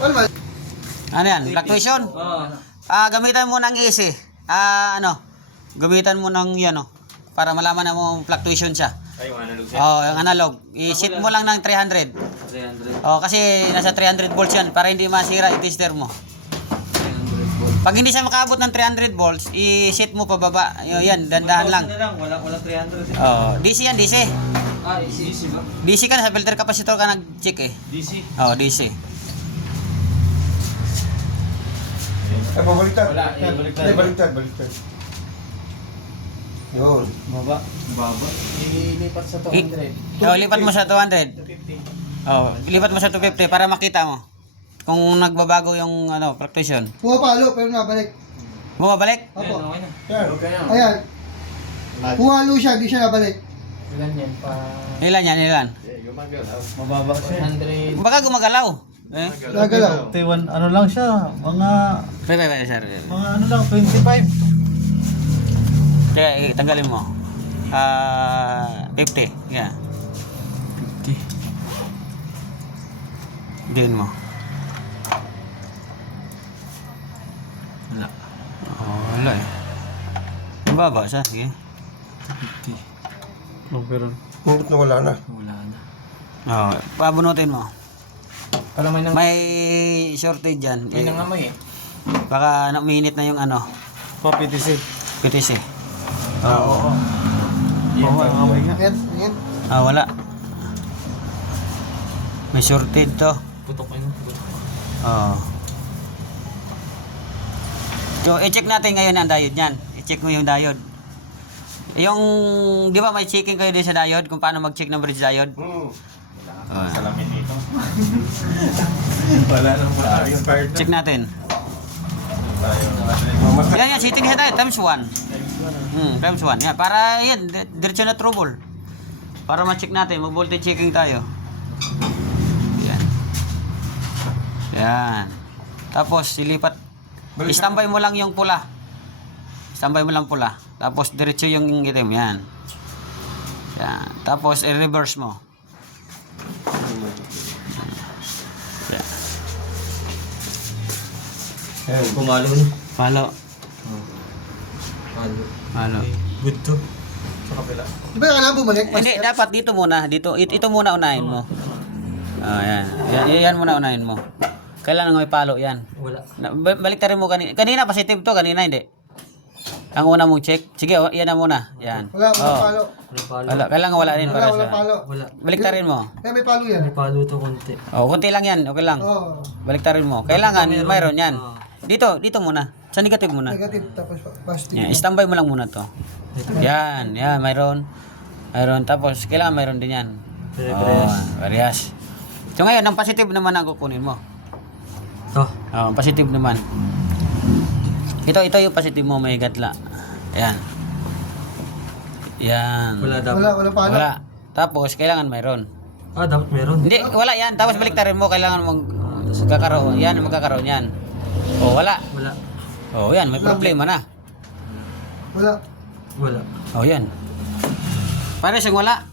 Ano yan? Fluctuation? Oo. Gamitan mo ng AC. Gamitan mo ng yan, para malaman na mo fluctuation siya. Ay, yung analog set. Yung analog. I-set mo lang ng 300. 300. Kasi nasa 300 volts yan para hindi masira i-tester mo. 300 volt. Pag hindi siya makaabot ng 300 volts, i-set mo pababa. Yan, dandahan lang. Wala 300. DC yan, DC. DC ba? DC ka na, sa filter capacitor ka nag-check eh. DC. DC. Baliktad. Wala, baliktad. Hindi, baliktad. Yun. Baba. Ilipat sa 200. Lipat mo sa 200. 250. Lipat mo sa 250 para makita mo kung nagbabago yung fluctuation. Pumapalo, pero nabalik. Bumabalik? Opo. Ayun, okay na. Yan. Okay na. Ayan. Pumalo siya, di siya nabalik. Ilan yan pa? Ilan yan, ilan? Mababa siya. 100. Baka gumagalaw. Nagalaw. 31, ano lang siya, mga Sir. ano lang, 25. Kaya tanggalin mo. 50. Yeah. 50. Gain mo. Wala. Wala eh. Mababa siya, sige. 50. Pero Ngunit na wala na. wala na. Pabunutin mo. Pala may May shortage dyan. may nangamoy eh. Baka uminit na yung PTC. PTC. Oo. Ang amoy nga. Yan. Wala. May shortage to. Putok mo yun. So, i-check natin ngayon ang diode niyan. I-check mo yung diode. Yung, di ba may checking kayo din sa diode kung paano mag-check ng bridge diode? Salamin nito. Wala nang wala. Expired na. Check natin. Yan, setting sa diode, times 1. Times 1. Yan, para yan, diretso na trouble. Para ma-check natin, mag-voltage checking tayo. Yan. Yan. Tapos, silipat. I-standby mo lang yung pula. Standby mo lang pula. Tapos, diretso yung itim. Yan. Yan. Tapos, i-reverse mo. Yan. Pumalo na. Palo. Palo. Good to. Sa kapila. Di ba kailangan bumalik? Hindi, dapat dito muna. Ito muna unahin mo. Yan. Yan muna unahin mo. Kailangan may palo yan. Wala. Balik tayo mo kanina. Kanina positive to, kanina hindi. Ang una mong check. Sige, yan na muna. Yan. Wala palo. Wala. Kailangan wala rin para Wala sa... palo. Wala. Balik tayo mo. May palo yan. May palo to konti. Kunti lang yan. Okay lang. Oo. Balik tayo mo. Kailangan mayroon yan. Dito muna. Sa negative muna. Negative tapos positive. Yan, standby mo lang muna to. Yan, mayroon. Mayroon. Tapos, kailangan mayroon din yan. Parehas. So ngayon, ang positive naman ang kukunin mo. To. Positive naman. Ito yung positive mo, may gatla. Ayan. Yan. Wala dapat. Wala palo. Wala. Tapos, kailangan mayroon. Dapat meron. Hindi, wala yan. Tapos baliktarin mo, kailangan magkakaroon. Yan, magkakaroon yan. Wala. Wala. Yan, may problema na. Wala. Wala. Yan. Para siyang wala.